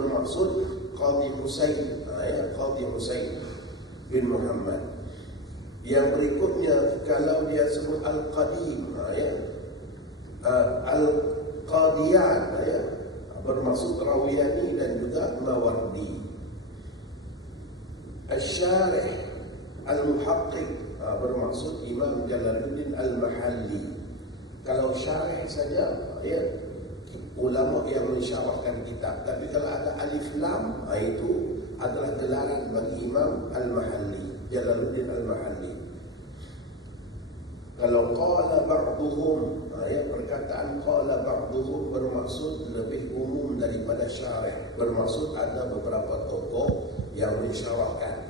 bermaksud Qadhi Husain, Qadhi Husain bin Muhammad. Yang berikutnya kalau dia sebut Al-Qadim, Al-Qadiyan, bermaksud Rawiyani dan juga Mawardi. Al-Syarih Al-Muhaqqiq, bermaksud Imam Jalaluddin Al-Mahalli. Kalau syarih saja, ulama yang mensyarahkan kitab. Tapi kalau ada alif lam, itu adalah gelaran bagi Imam Al-Mahalli, Jalaluddin Al-Mahalli. Kalau qala ba'duhum, perkataan qala ba'duhum bermaksud lebih umum daripada syarih. Bermaksud ada beberapa tokoh yang mensyarahkan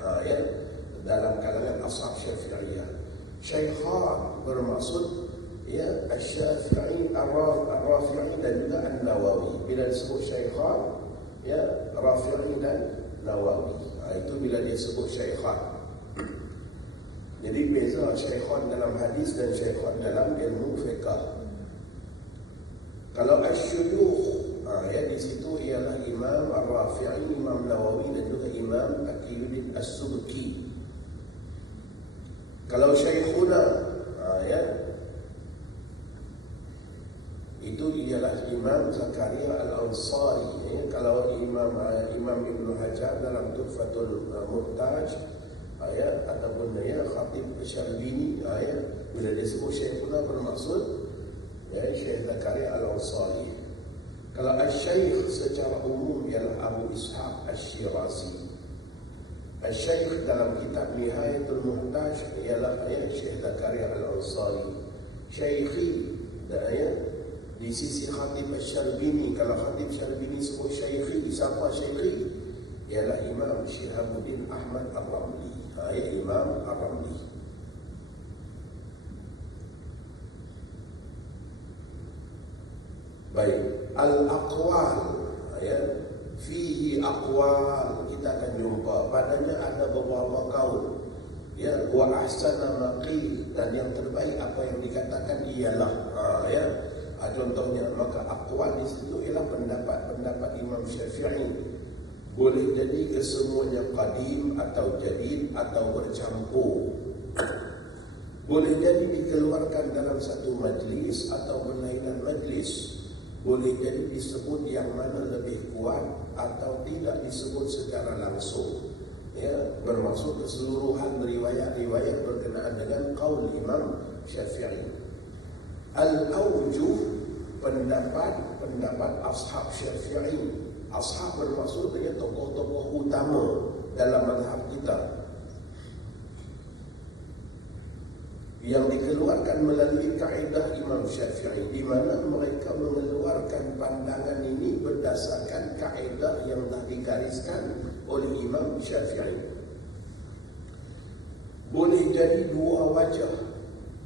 dalam kalangan ashab Syafi'iyah. Syaikhan bermaksud Asy-Syafi'i, Ar-Rafi'i dan juga An-Nawawi. Bila disebut Syaikhan, Rafi'i dan Nawawi, itu bila dia sebut Syaikhan. Jadi beza Syaikhan dalam hadis dan Syaikhan dalam ilmu fiqh. Kalau Asy-Syuyukh, di situ ialah Imam Ar-Rafi'i, Imam Nawawi dan juga Imam Taqiyuddin As-Subki. Kalau Syaikhuna, itu ialah Imam Zakaria Al-Ansari. Kalau Imam Ibn Hajar dalam Tuhfatul Muhtaj, ataupun Khatib Syarbini, bila disebut Syaikhuna bermaksud Syekh Zakaria Al-Ansari. Kalau Al-Syaikh secara umum ialah Abu Ishaq Al-Shirazi. Al-Syaikh dalam kitab Nihayatul Muhtaj ialah Syekh Zakaria Al-Ansari. Syaikhi di sisi Khatib Syarbini, kalau Khatib Syarbini sebut Syaikhi, siapa Syaikhi? Ialah Imam Syihabuddin Ahmad Ar-Ramli, Imam Ar-Ramli. Baik, Al-Aqwal, fihi aqwal, kita akan jumpa padanya ada beberapa kaul. Wa ahsana maqil, dan yang terbaik apa yang dikatakan ialah, contohnya, maka aqwal di situ ialah pendapat Imam Syafi'i. Boleh jadi kesemuanya qadim atau jadid atau bercampur. Boleh jadi dikeluarkan dalam satu majlis atau berlainan majlis. Boleh jadi disebut yang mana lebih kuat atau tidak disebut secara langsung. Bermaksud keseluruhan riwayat-riwayat berkenaan dengan qaul Imam Syafi'i. Al-awjuh, pendapat ashab Syafi'i. Ashab bermaksud dengan tokoh-tokoh utama dalam mazhab kita, yang dikeluarkan melalui kaedah Imam Syafi'i, di mana mereka mengeluarkan pandangan ini berdasarkan kaedah yang telah digariskan oleh Imam Syafi'i. Boleh jadi dua wajah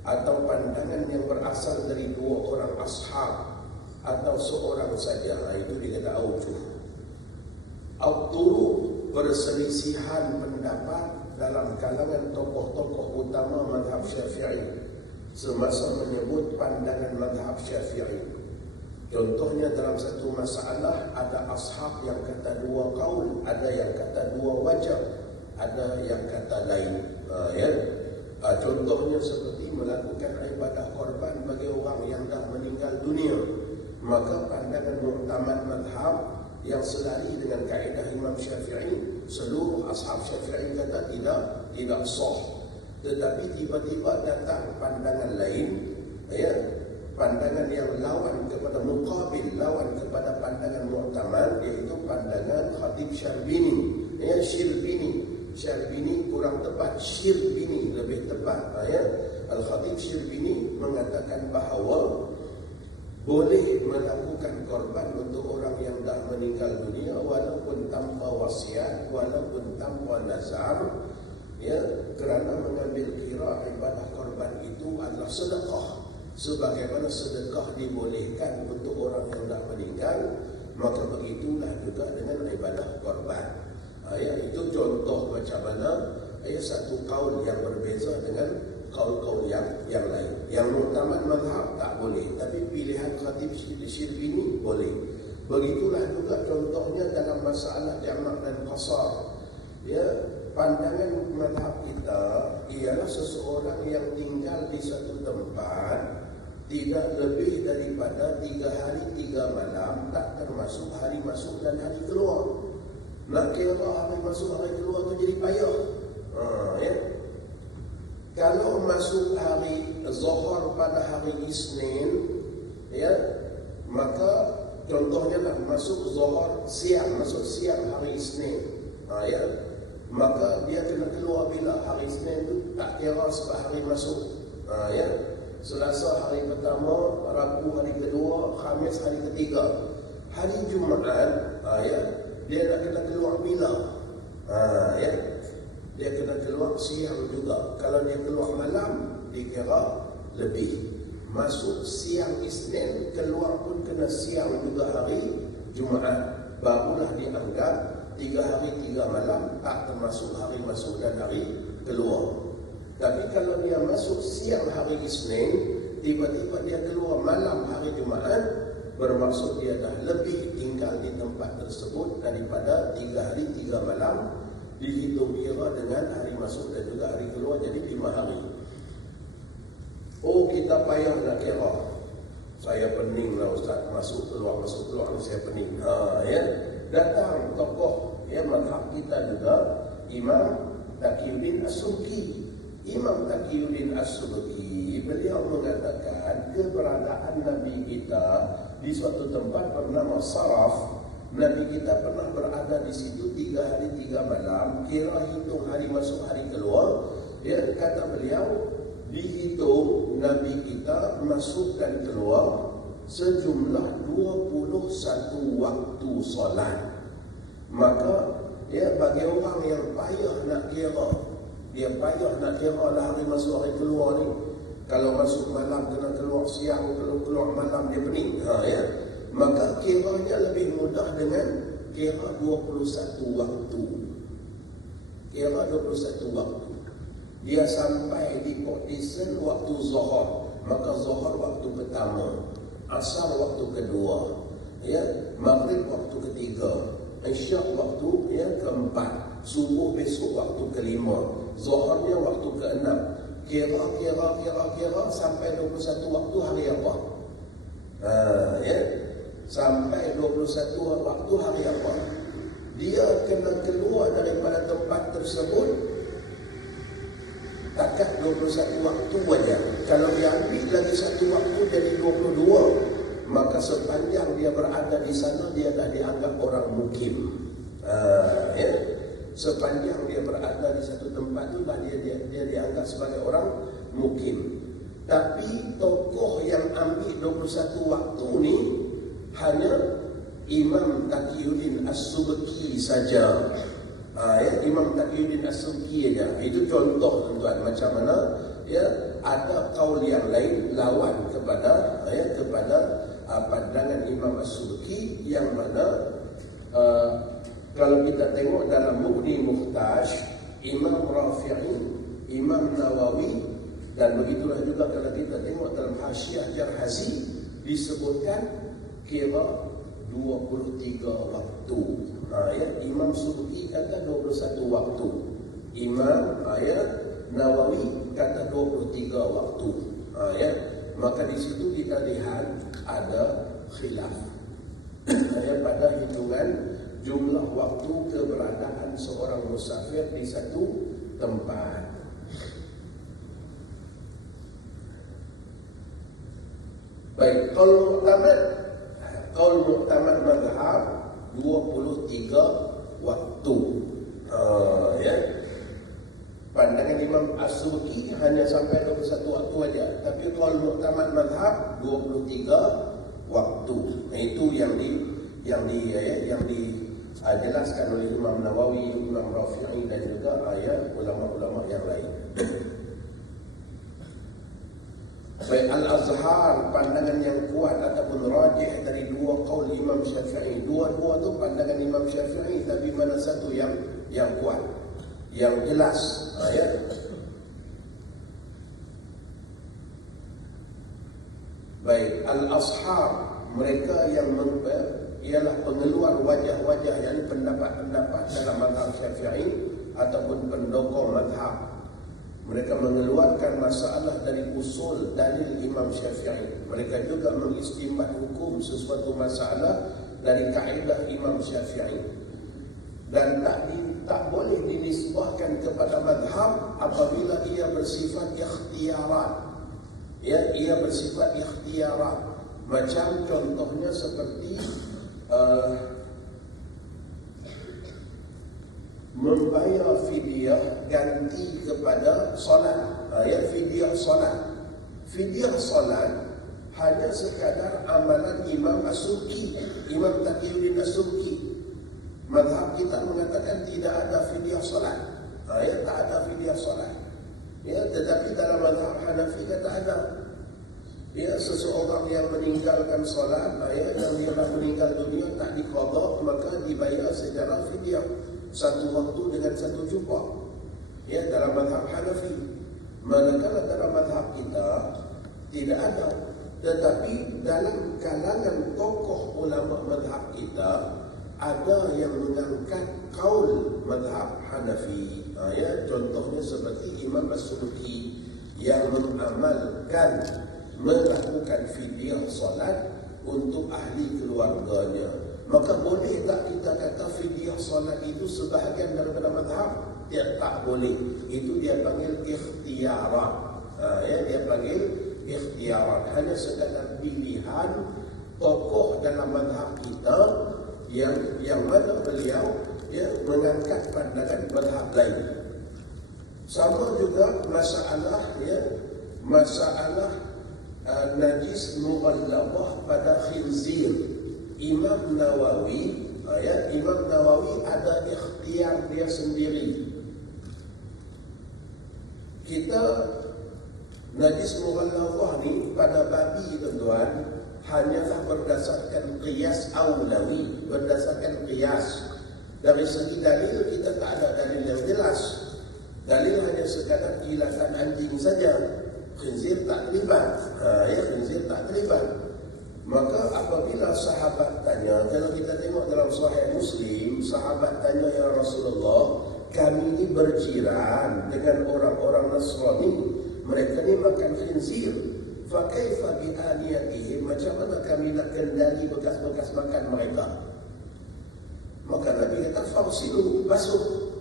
atau pandangan yang berasal dari dua orang ashab atau seorang saja, itu dikata awjuh. Al-Turuq, perselisihan pendapat dalam kalangan tokoh-tokoh utama mazhab Syafi'i semasa menyebut pandangan mazhab Syafi'i. Contohnya dalam satu masalah ada ashab yang kata dua qaul, ada yang kata dua wajah, ada yang kata lain. Contohnya seperti melakukan ibadah korban bagi orang yang dah meninggal dunia, maka pandangan mu'tamad mazhab yang selari dengan kaedah Imam Syafi'i, seluruh ashab Syafi'i kata tidak sah. Tetapi tiba-tiba datang pandangan lain, pandangan yang lawan kepada muqabil, lawan kepada pandangan mu'tamad, iaitu pandangan Khatib Syarbini. Syarbini kurang tepat, Syirbini lebih tepat. Al-Khatib Syirbini mengatakan bahawa boleh melakukan korban untuk orang yang dah meninggal dunia walaupun tanpa wasiat, walaupun tanpa nazar, kerana mengambil kira ibadah korban itu adalah sedekah. Sebagaimana sedekah dibolehkan untuk orang yang dah meninggal, maka begitulah juga dengan ibadah korban. Itu contoh macam mana satu kaul yang berbeza dengan kaul-kaul yang lain. Yang mu'tamad mazhab tak boleh, tapi pilihan Khatib Syarbini boleh. Begitulah juga contohnya dalam masalah jamak dan qasar. Ya, pandangan mazhab kita ialah seseorang yang tinggal di satu tempat tidak lebih daripada 3 hari 3 malam, tak termasuk hari masuk dan hari keluar. Nak kira hari masuk hari keluar tu jadi payah. Ya. Kalau masuk hari Zuhur pada hari Isnin, ya, maka contohnya lah masuk Zuhur siang, masuk siang hari Isnin. Ya. Maka dia kena keluar bila hari Isnin tu tak kira sebab hari masuk. Ya. Selasa hari pertama, Rabu hari kedua, Khamis hari ketiga. Hari Jumaat, ya, dia nak kena keluar bila? Ya. Dia kena keluar siang juga. Kalau dia keluar malam, dikira lebih. Masuk siang Isnin, keluar pun kena siang juga hari Jumaat. Barulah dianggap 3 hari 3 malam, tak termasuk hari masuk dan hari keluar. Tapi kalau dia masuk siang hari Isnin, tiba-tiba dia keluar malam hari Jumaat, bermaksud dia dah lebih tinggal di tempat tersebut daripada 3 hari 3 malam, dihitung kira dengan hari masuk dan juga hari keluar, jadi 5 hari. Oh, kita payah nak kira. Saya pening lah Ustaz, masuk keluar saya pening. Ya. Datang tokoh ya mazhab kita juga, Imam Taqiyuddin As-Subki. Imam Taqiyuddin As-Subki, beliau mengatakan keberadaan Nabi kita di suatu tempat bernama Saraf. Nabi kita pernah berada di situ 3 hari 3 malam, kira hitung hari masuk hari keluar. Ya, kata beliau, dihitung Nabi kita masuk dan keluar sejumlah 21 waktu solat. Maka ya, bagi orang yang payah nak kira, dia payah nak kira lah hari masuk hari keluar ni. Kalau masuk malam kena keluar siang, kalau keluar malam dia pening. Ya. Maka kiranya lebih mudah dengan kira 21 waktu. Kira 21 waktu. Dia sampai di position waktu Zuhur, maka Zuhur waktu pertama, Asar waktu kedua, ya, Maghrib waktu ketiga, Isyak waktu yang keempat, Subuh besok waktu kelima, Zuhurnya waktu keenam. Kira sampai 21 waktu hari apa? Ya, sampai 21 waktu hari apa? Dia kena keluar daripada tempat tersebut takat 21 waktu saja. Kalau dia ambil lagi satu waktu jadi 22, maka sepanjang dia berada di sana dia dah dianggap orang mukim. Ya. Sepanjang dia berada di satu tempat itu dia dianggap sebagai orang mukim. Tapi tokoh yang ambil 21 waktu ni hanya Imam Taqiyuddin As-Subki saja. Ya, Imam Taqiyuddin As-Subki saja. Itu contoh tuan-tuan macam mana ya, ada kaul yang lain lawan kepada pandangan Imam As-Subki, yang mana kalau kita tengok dalam Mughni Muhtaj, Imam Rafi'i, Imam Nawawi, dan begitulah juga kalau kita tengok dalam Hasyiah Jarhazi, disebutkan kira 23 waktu. Ya, Imam Subki kata 21 waktu. Imam Nawawi kata 23 waktu. Ya, maka di situ kita lihat ada khilaf pada hitungan jumlah waktu keberadaan seorang musafir di satu tempat. Baik, qaul mu'tamad mazhab 23 waktu. Ya. Pandangan Imam As-Subki hanya sampai 21 waktu saja, tapi qaul mu'tamad mazhab 23 waktu. Itu yang dijelaskan oleh Imam Nawawi, Imam Rafi'i, dan juga ulama-ulama yang lain. Baik, Al-Azhar, pandangan yang kuat ataupun rajih dari dua qaul Imam Syafi'i. Dua-dua tu pandangan Imam Syafi'i, tapi mana satu yang kuat, yang jelas. Ya. Baik, Al-Ashab, mereka yang ialah pengeluar wajah-wajah, yang pendapat-pendapat dalam mazhab Syafi'i ataupun pendokong mazhab. Mereka mengeluarkan masalah dari usul dalil Imam Syafi'i. Mereka juga mengistimbat hukum sesuatu masalah dari kaedah Imam Syafi'i. Dan tak boleh dinisbahkan kepada mazhab apabila ia bersifat ikhtiarat. Ya, ia bersifat ikhtiarat. Macam contohnya seperti membayar fidyah ganti kepada solat. Ya, fidyah solat. Fidyah solat hanya sekadar amalan Imam As-Subki, Imam Taqiyuddin As-Subki. Mazhab kita mengatakan tidak ada fidyah solat. Ya, tak ada fidyah solat. Ya, tetapi dalam mazhab Hanafi kata ada. Ya, seseorang yang meninggalkan solat, ya, yang dia dah meninggal dunia tak diqadha, maka dibayar secara fidyah. Satu waktu dengan satu jumpa. Ya, dalam mazhab Hanafi. Manakala dalam mazhab kita tidak ada. Tetapi dalam kalangan tokoh ulama mazhab kita ada yang mengangkat kaul mazhab Hanafi. Ya, contohnya seperti Imam As-Subki yang mengamalkan melakukan fidyah solat untuk ahli keluarganya. Maka boleh tak kita kata fidyah solat itu sebahagian daripada mazhab? Dia tak boleh. Itu dia panggil ikhtiarat. Ya, dia panggil ikhtiarat. Hanya sekadar pilihan tokoh dalam mazhab kita yang mana beliau mengangkat pandangan mazhab lain. Sama juga masalah najis mughalladhah pada khinzir. Imam Nawawi ada ikhtiar dia sendiri. Kita najis mughalladhah ni pada babi tuan-tuan hanyalah berdasarkan qiyas aulawi, berdasarkan qiyas. Dari segi dalil kita tak ada dalil yang jelas. Dalil hanya sekadar ilasan anjing saja. Khinzir tak terlibat. Khinzir tak terlibat. Maka apabila sahabat tanya, kalau kita tengok dalam Sahih Muslim, sahabat tanya, ya Rasulullah, kami ini berjiran dengan orang-orang Nasrani. Mereka ni makan khinzir. Fa kaifa bi aliyatihim? Macam mana kami nak kendali bekas-bekas makan mereka? Maka Nabi kata, fagsilu, basuh.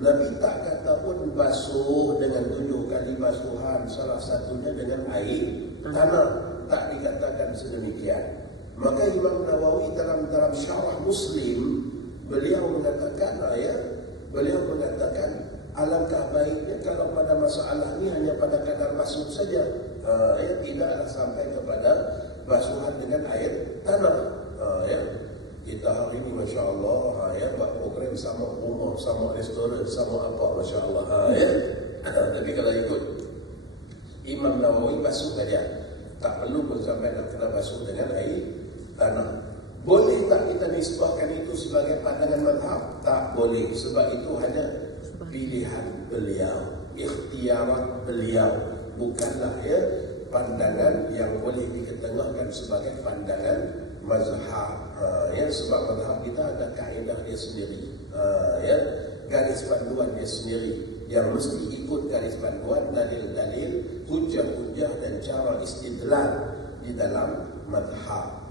Nabi tak kata pun basuh dengan 7 kali basuhan, salah satunya dengan air tanah. Tak dikatakan sedemikian. Maka Imam Nawawi dalam syarah Muslim, beliau mengatakan alangkah baiknya kalau pada masalah ini hanya pada kadar basuh saja. Tidaklah sampai kepada basuhan dengan air tanah. Kita hari ini Masya Allah buat program sama rumah, sama restoran, sama apa Masya Allah. Tapi kalau ikut Imam Nawawi basuh saja, tak perlu pun sampai nak kena basuh dengan air tanah. Boleh tak kita nisbahkan itu sebagai pandangan mazhab? Tak boleh, sebab itu hanya pilihan beliau, ikhtiarat beliau, bukanlah pandangan yang boleh diketengahkan sebagai pandangan mazhab. Sebab mazhab kita ada kaedah dia sendiri, garis panduan dia sendiri, yang mesti ikut garis panduan dalil-dalil, hujah-hujah dan cara istidlal di dalam mazhab.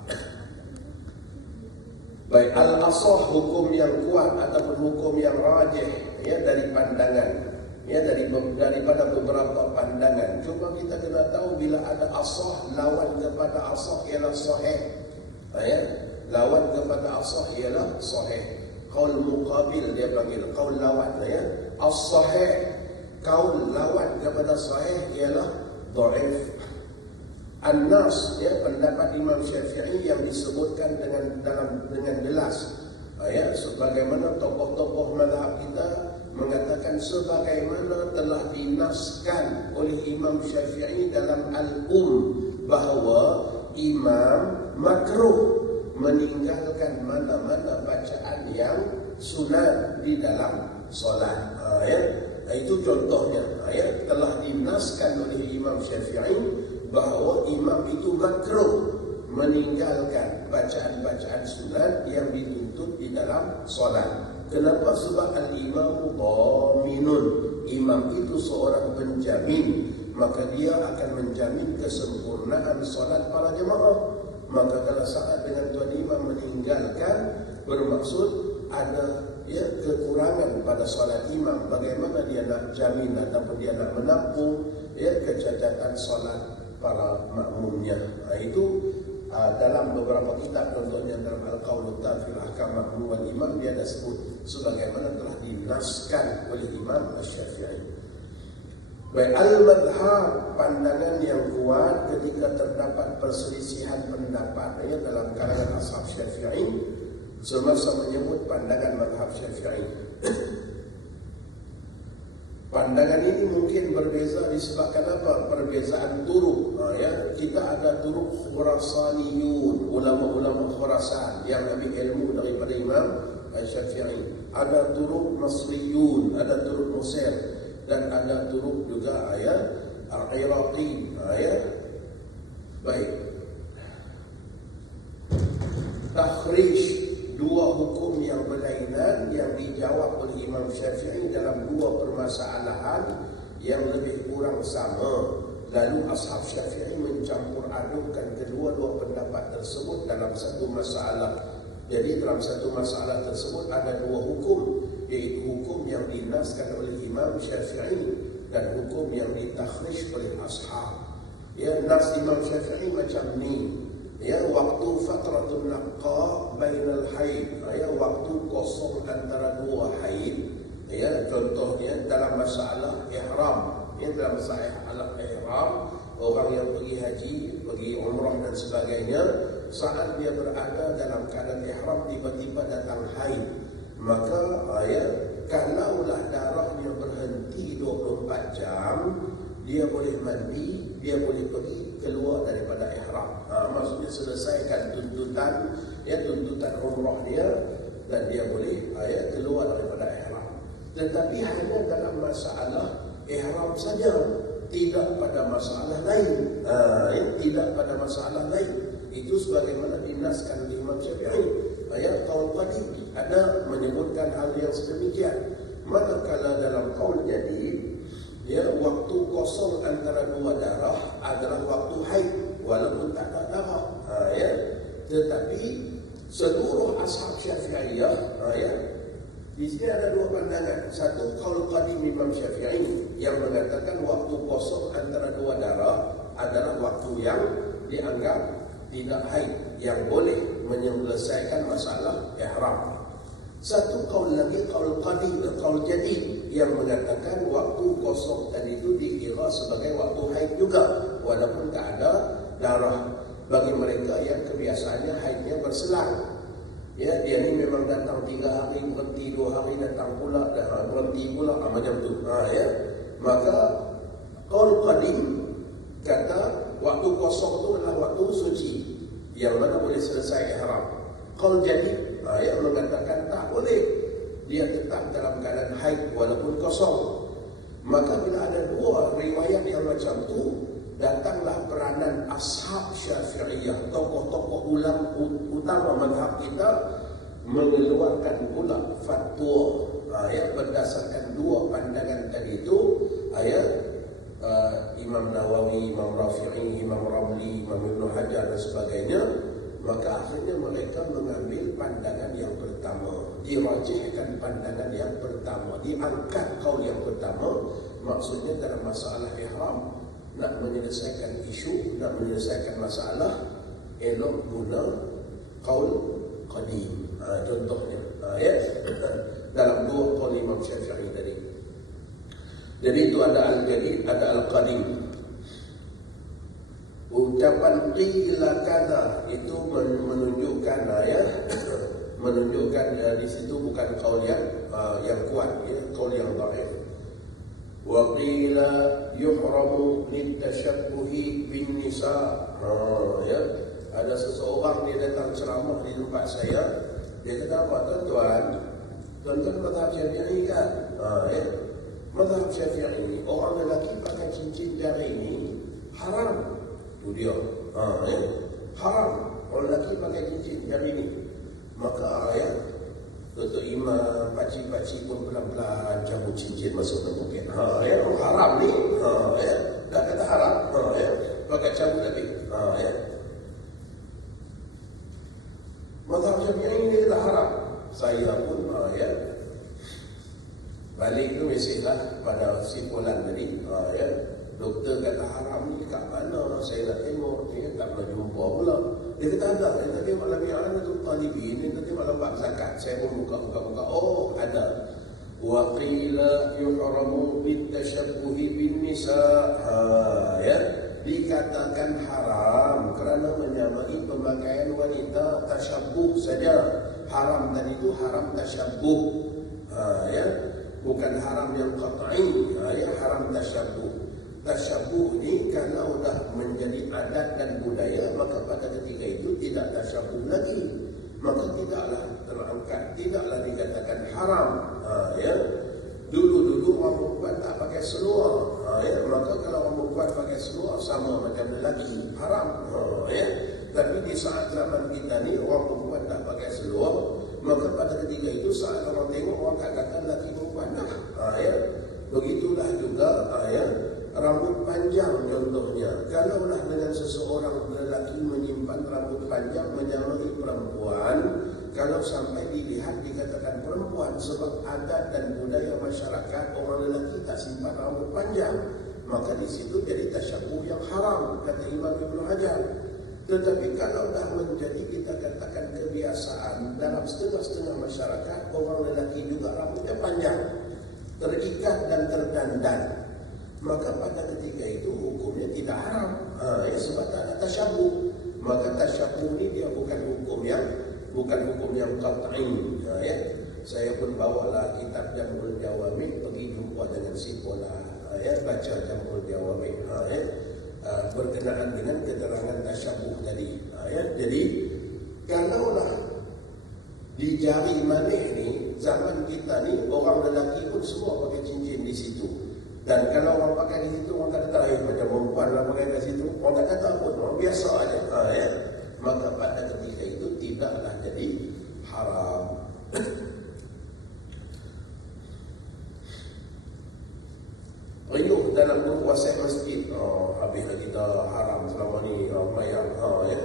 Baik, al-asah hukum yang kuat ataupun hukum yang rajih dari pandangan, daripada beberapa pandangan. Cuma kita kena tahu bila ada asah, lawan kepada asah ialah sahih. Lawan kepada asah ialah sahih. Qaul muqabil dia panggil, qaul lawan. As-sahih, qaul lawan kepada sahih ialah dhaif. An-nas, pendapat Imam Syafi'i yang disebutkan dengan jelas. Sebagaimana tokoh-tokoh mazhab kita mengatakan sebagaimana telah dinaskan oleh Imam Syafi'i dalam bahawa imam makruh meninggalkan mana-mana bacaan yang sunat di dalam solat. Itu contohnya. Telah dinaskan oleh Imam Syafi'i bahawa imam itu makruh meninggalkan bacaan-bacaan sunat yang dituntut di dalam solat. Kenapa? Sebab al-imamu dhaminun. Imam itu seorang penjamin, maka dia akan menjamin kesempurnaan solat para jemaah. Maka kalau saat dengan tuan imam meninggalkan, bermaksud ada kekurangan pada solat imam. Bagaimana dia nak jamin ataupun dia nak menampung kecacatan solat para makmumnya. Itu dalam beberapa kitab, contohnya dalam Al-Qaul Fil Ahkam Makmum wal Imam, dia ada sebut sebagaimana telah dinaskan oleh Imam Asy-Syafi'i. Baik, al-madhhab, pandangan yang kuat ketika terdapat perselisihan pendapat dalam kalangan ashab Syafi'i, semasa menyebut pandangan madhab Syafi'i. Pandangan ini mungkin berbeza disebabkan apa? Perbezaan turuk. Kita ada turuk Khurasaniyun, ulama-ulama Khurasan yang ambil ilmu daripada Imam Syafi'i. Ada turuk Masriyun, ada turuk Mesir, dan ada turuk juga Al-Iraqi. Baik. Takhrish, dua hukum yang berlainan yang dijawab oleh Imam Syafi'i dalam dua permasalahan yang lebih kurang sama. Lalu ashab Syafi'i mencampur adukkan kedua-dua pendapat tersebut dalam satu masalah. Jadi dalam satu masalah tersebut ada dua hukum, iaitu hukum yang dinaskan oleh Imam Syafi'i dan hukum yang ditakhrish oleh ashab. Nas Imam Syafi'i macam ni. Waktu fatratun naqqa bainal haid, waktu kosong antara dua haid. Contohnya dalam masalah ihram, dalam masalah ihram, orang yang pergi haji, pergi umrah dan sebagainya, saat dia berada dalam keadaan ihram tiba-tiba datang haid, maka kalaulah darahnya berhenti 24 jam, dia boleh mandi, dia boleh pergi keluar daripada ihram. Maksudnya selesaikan tuntutan umrah dia, dan dia boleh keluar daripada ihram. Tetapi hanya dalam masalah ihram saja, tidak pada masalah lain. Tidak pada masalah lain. Itu sebagaimana dinaskan oleh Imam Syafi'i. Qaul qadim ada menyebutkan hal yang sedemikian. Manakala dalam qaul jadid, waktu kosong antara dua darah adalah waktu haid, walaupun tak ada darah. Tetapi seluruh ashab Syafi'iyah, di sini ada dua pandangan. Satu, qaul qadim Imam Syafi'i yang mengatakan waktu kosong antara dua darah adalah waktu yang dianggap tidak haid, yang boleh menyelesaikan masalah ihram. Satu qaul lagi, qaul qadim, qaul jadid, yang mengatakan waktu kosong tadi itu dikira sebagai waktu haid juga, walaupun tak ada darah. Bagi mereka yang kebiasaannya haidnya berselang, dia ni memang datang 3 hari, berhenti 2 hari, datang pula, berhenti pula, macam tu. Maka qaul qadim kata waktu kosong itu adalah waktu suci, yang mana boleh selesai ihram. Qaul jadid yang mengatakan tak boleh, dia tetap dalam keadaan haid walaupun kosong. Maka bila ada dua riwayat yang macam tu, datanglah peranan ashab Syafi'iyah, tokoh-tokoh utama mazhab kita, mengeluarkan pula fatwa berdasarkan dua pandangan tadi itu. Imam Nawawi, Imam Rafi'i, Imam Ramli, Imam Ibn Hajar dan sebagainya. Maka akhirnya mereka mengambil pandangan yang pertama, dirajihkan pandangan yang pertama, diangkat qaul yang pertama. Maksudnya dalam masalah ihram, nak menyelesaikan isu, nak menyelesaikan masalah, elok guna qaul qadim. Contohnya dalam dua qaul Imam Syafi'i tadi. Jadi itu ada al-jadid, ada al-qadim. Ucapan qila kada itu menunjukkan menunjukkan di situ bukan qaul yang kuat, qaul yang dhaif. Wa qila yuhramu litashabbuhi bin nisa. Ada seseorang dia datang ceramah di tempat saya, dia kata apa? Tuan-tuan mazhab Syafi'i kan? Mazhab Syafi'i orang lelaki pakai cincin jari ini haram. Itu dia. Haram. Orang lelaki pakai cincin jari ni. Maka ya, Datuk Imam, pakcik-pakcik pun pelan-pelan cabut cincin masuk ke poket. Ya, haram ni. Ya, dah kata haram. Ya, pakai cabut tadi. Ya. Mazhab Syafi'i ini dah haram. Saya pun ya, balik ke mesejlah pada simpulan tadi. Ya, doktor kata haram ni kat mana saya nak tengok. Dia tak pernah jumpa pula. Dia kata ada. Dia tadi malam yang ada tu talibin. Dia tadi malam bab zakat. Saya pun buka. Oh, ada. Wa qila yuhramu bitashabbuhi bin nisa. Ya, dikatakan haram kerana menyamai pemakaian wanita, tasyabbuh saja. Haram tadi itu haram tasyabbuh. Ya, bukan haram yang qat'i. Ya, haram tasyabbuh. Tasyabbuh ni kalau dah menjadi adat dan budaya, maka pada ketika itu tidak tasyabbuh lagi. Maka tidaklah terangkat, tidaklah dikatakan haram. Ya, dulu orang perempuan tak pakai seluar. Ya, maka kalau orang perempuan pakai seluar sama macam lelaki, haram. Ya, tapi di saat zaman kita ni orang perempuan tak pakai seluar, maka pada ketika itu saat orang tengok, orang katakan lelaki perempuan dah. Ya, begitulah juga ya, rambut panjang contohnya. Kalaulah dengan seseorang lelaki menyimpan rambut panjang menyamai perempuan, kalau sampai dilihat dikatakan perempuan sebab adat dan budaya masyarakat orang lelaki tak simpan rambut panjang, maka di situ jadi tasyabbuh yang haram, kata Imam Ibnu Hajar. Tetapi kalau dah menjadi kita katakan kebiasaan dalam setengah-setengah masyarakat, orang lelaki juga rambutnya panjang, terikat dan terdandan, maka pada ketika itu hukumnya tidak haram. Ya, sebab tak ada tasyabbuh. Maka tasyabbuh ni dia bukan hukum yang qat'i. Ya, saya pun bawalah kitab Jam'ul Jawami, pergi jumpa dengan Sipola. Ya, baca Jam'ul Jawami. Ya, berkenaan dengan keterangan tasyabbuh tadi. Ya, jadi kalaulah di jari manih ni zaman kita ni orang lelaki pun semua pakai cincin di situ. Dan kalau orang pakai di situ, orang kata macam perempuan lah pakai di situ, orang tak kata pun, orang biasa aja. Ya. Maka pada ketika itu tidaklah jadi haram. Riuh dalam berpuasa masjid. Habis kita haram selama ni semayang. Ya.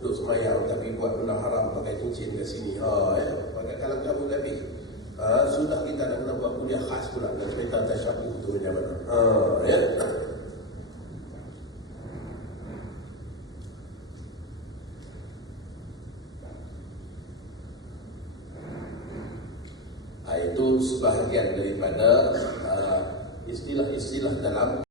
Duduk semayang tapi buat benda haram pakai cincin ke sini. Ya. Pakai kalang kabut lebih. Sudah kita nak buat kuliah khas pula dan cerita tasyabbuh tu macam mana. Ya. Itu sebahagian daripada istilah-istilah dalam